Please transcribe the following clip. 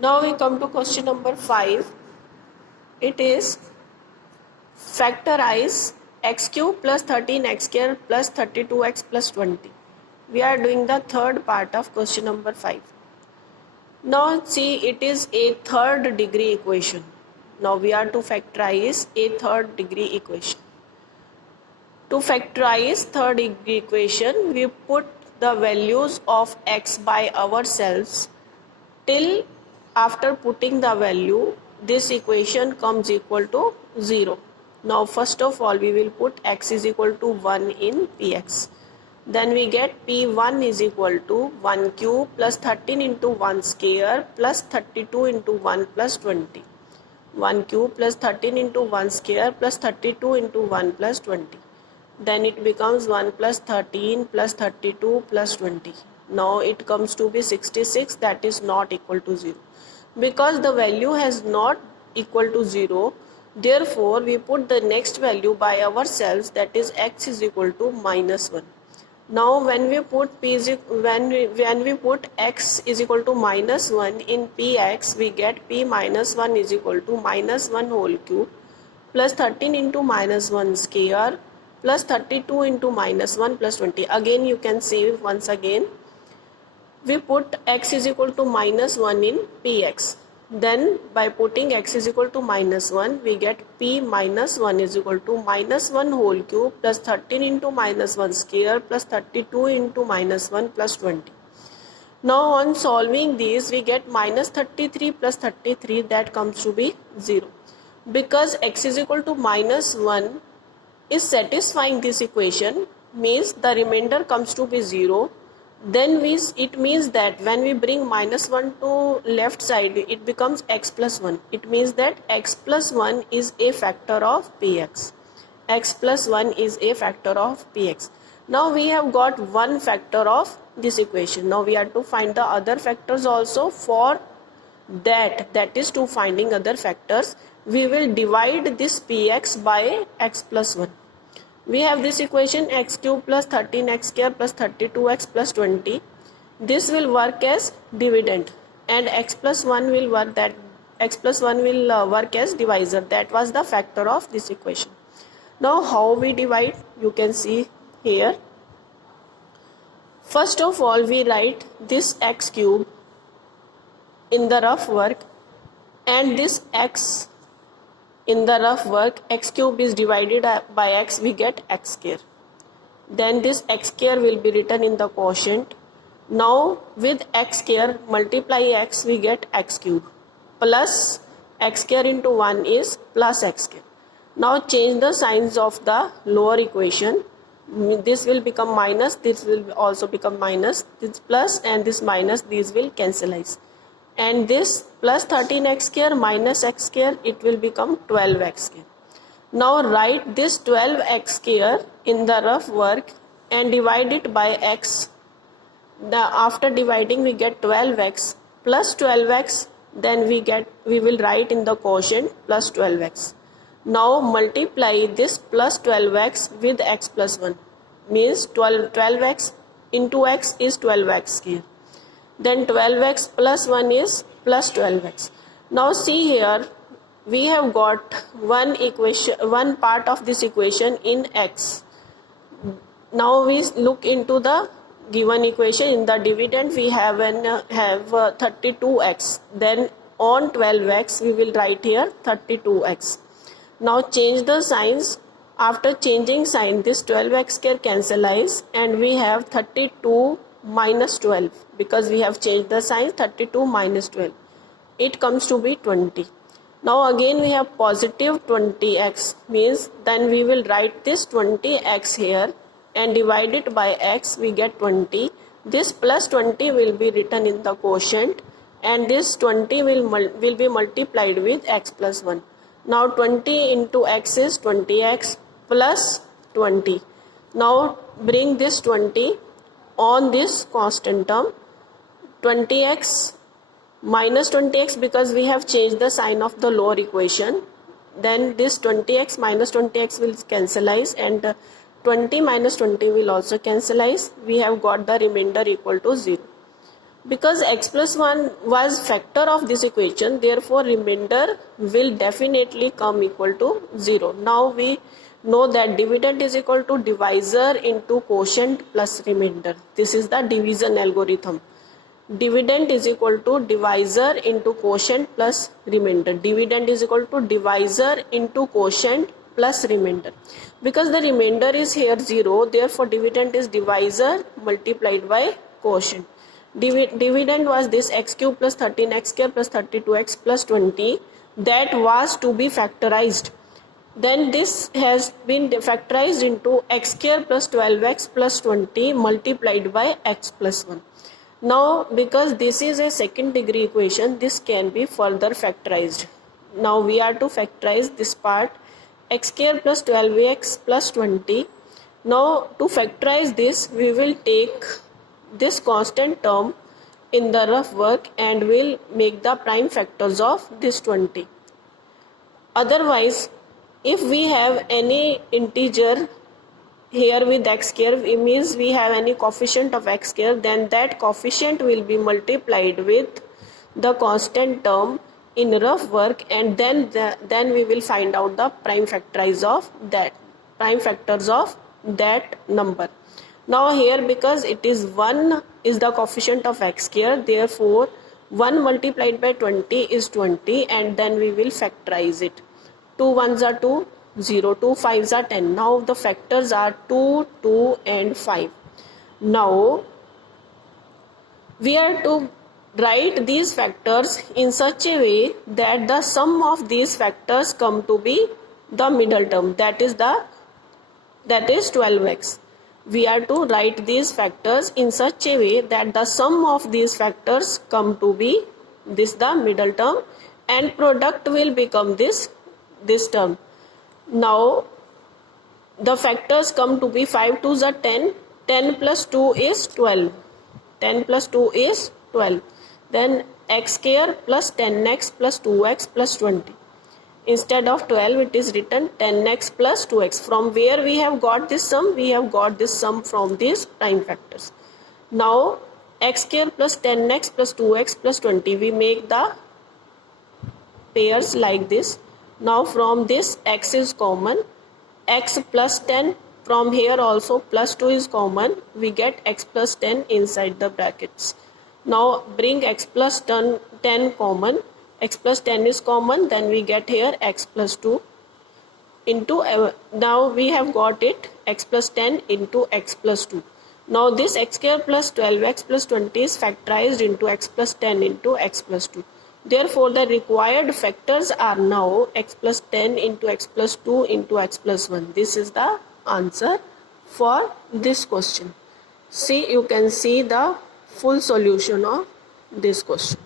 Now we come to question number 5. It is factorize x cube plus 13x square plus 32x plus 20. We are doing the third part of question number 5. Now see, it is a third degree equation. Now we are to factorize a third degree equation. To factorize third degree equation, we put the values of x by ourselves till after putting the value, this equation comes equal to 0. Now first of all, we will put x is equal to 1 in px. Then we get p1 is equal to 1 cube plus 13 into 1 square plus 32 into 1 plus 20. 1 cube plus 13 into 1 square plus 32 into 1 plus 20. Then it becomes 1 plus 13 plus 32 plus 20. Now it comes to be 66, that is not equal to 0. Because the value has not equal to 0, therefore we put the next value by ourselves, that is x is equal to minus 1. Now when we put when we put x is equal to minus 1 in px, we get p minus 1 is equal to minus 1 whole cube plus 13 into minus 1 square plus 32 into minus 1 plus 20. Again you can save once again. We put x is equal to minus 1 in px. Then by putting x is equal to minus 1, we get p minus 1 is equal to minus 1 whole cube plus 13 into minus 1 square plus 32 into minus 1 plus 20. Now on solving these, we get minus 33 plus 33, that comes to be 0. Because x is equal to minus 1 is satisfying this equation, means the remainder comes to be 0. Then it means that when we bring minus 1 to left side, it becomes x plus 1. It means that x plus 1 is a factor of px. X plus 1 is a factor of px. Now we have got one factor of this equation. Now we have to find the other factors also. For that is to finding other factors, we will divide this px by x plus 1. We have this equation x cube plus 13x square plus 32x plus 20. This will work as dividend, and x plus 1 will work as divisor. That was the factor of this equation. Now how we divide, you can see here. First of all, we write this x cube in the rough work, and this x in the rough work, x cube is divided by x, we get x square. Then this x square will be written in the quotient. Now with x square multiply x, we get x cube plus x square into 1 is plus x square. Now change the signs of the lower equation. This will become minus, this will also become minus, this plus and this minus, these will cancelize. And this plus 13x square minus x square, it will become 12x square. Now write this 12x square in the rough work and divide it by x. After dividing, we get 12x plus 12x. Then we will write in the quotient plus 12x. Now multiply this plus 12x with x plus 1, means 12x into x is 12x square. Then 12x plus 1 is plus 12x. Now see here, we have got one part of this equation in x. Now we look into the given equation. In the dividend, we have 32x. Then on 12x, we will write here 32x. Now change the signs. After changing sign, this 12x square cancelize, and we have 32 minus 12, because we have changed the sign. 32 minus 12, it comes to be 20. Now again we have positive 20x, means then we will write this 20x here and divide it by x, we get 20. This plus 20 will be written in the quotient, and this 20 will be multiplied with x plus 1. Now 20 into x is 20x plus 20. Now bring this 20 on this constant term, 20x minus 20x, because we have changed the sign of the lower equation. Then this 20x minus 20x will cancelize, and 20 minus 20 will also cancelize. We have got the remainder equal to 0. Because x plus 1 was factor of this equation, therefore remainder will definitely come equal to 0. Now we know that dividend is equal to divisor into quotient plus remainder. This is the division algorithm. Dividend is equal to divisor into quotient plus remainder. Dividend is equal to divisor into quotient plus remainder. Because the remainder is here 0, therefore dividend is divisor multiplied by quotient. Dividend was this x cube plus 13x square plus 32x plus 20 that was to be factorized. Then this has been factorized into x square plus 12x plus 20 multiplied by x plus 1. Now because this is a second degree equation, this can be further factorized. Now we are to factorize this part, x square plus 12x plus 20. Now to factorize this, we will take this constant term in the rough work and will make the prime factors of this 20. Otherwise, if we have any integer here with x square, it means we have any coefficient of x square, then that coefficient will be multiplied with the constant term in rough work, and then we will find out the prime factors of that number. Now here, because it is 1 is the coefficient of x square, therefore 1 multiplied by 20 is 20, and then we will factorize it. 2 1s are 2, 0, 2 5s are 10. Now the factors are 2, 2 and 5. Now we are to write these factors in such a way that the sum of these factors come to be the middle term, that is 12x. We are to write these factors in such a way that the sum of these factors come to be this, the middle term, and product will become this term. Now the factors come to be 5 2s are 10, 10 plus 2 is 12, 10 plus 2 is 12. Then x square plus 10x plus 2x plus 20. Instead of 12, it is written 10x plus 2x. From where we have got this sum? We have got this sum from these prime factors. Now x square plus 10x plus 2x plus 20, we make the pairs like this. Now from this x is common, x plus 10, from here also plus 2 is common, we get x plus 10 inside the brackets. Now bring x plus 10 common, x plus 10 is common, then we get here x plus 2 into, now we have got it x plus 10 into x plus 2. Now this x square plus 12x plus 20 is factorized into x plus 10 into x plus 2. Therefore the required factors are now x plus 10 into x plus 2 into x plus 1. This is the answer for this question. See, you can see the full solution of this question.